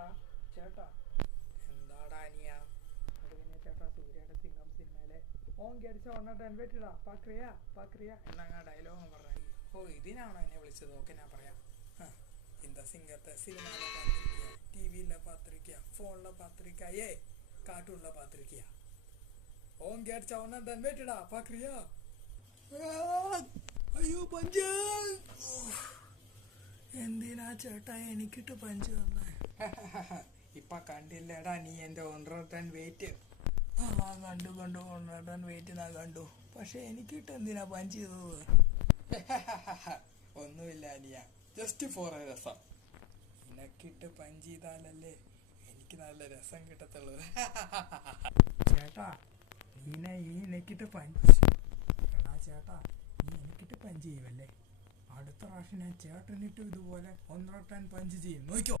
ചേട്ടാ ചേട്ടാ എന്താടാ അനിയ? അത് പിന്നെ ചേട്ടാ സൂര്യയുടെ സിംഗം സിനിമയിലെ ഓങ്കി അടിച്ച ഒന്നിട്ട് വെട്ടിടാ പാക്രിയ പാക്രിയ എന്നങ്ങാ ഡയലോഗ് പറഞ്ഞു. ഓ, ഇതിനാണോ എന്നെ വിളിച്ചത്? ഓക്കെ, ഞാൻ പറയാം. இந்த சிங்கத்தை சினிமால பார்த்திருக்கியா, டிவியில பார்த்திருக்கியா, போன்ல பார்த்திருக்கியா, கார்ட்டூன்ல பார்த்திருக்கியா? ஓங்கி அடிச்ச ஒன்னு வெட்டிடா பாக்குறியா? അയ്യോ, പഞ്ച്! എന്തിനാ ചേട്ടാ എനിക്കിട്ട് പഞ്ച് തന്നെ? ഇപ്പൊ കണ്ടില്ലടാ നീ എന്റെ 1 ടൺ വെയിറ്റ്? കണ്ടു 1 ടൺ വെയിറ്റ് ഞാൻ കണ്ടു. പക്ഷെ എനിക്കിട്ട് എന്തിനാ പഞ്ച് ചെയ്തത്? ഒന്നുമില്ല അനിയ, ജസ്റ്റ് ഫോർ എ രസം. നിനക്കിട്ട് പഞ്ച് ചെയ്താലല്ലേ എനിക്ക് നല്ല രസം കിട്ടത്തുള്ളൂ. ചേട്ടാ ഈ എനിക്കിട്ട് പഞ്ച് എടാ ചേട്ടാ, നീ എനിക്കിട്ട് പഞ്ച് ചെയ്യുമല്ലേ? അടുത്ത പ്രാവശ്യം ഞാൻ ചേട്ടനിട്ട് ഇതുപോലെ 1 ടൺ പഞ്ച് ചെയ്യും, നോക്കിയോ?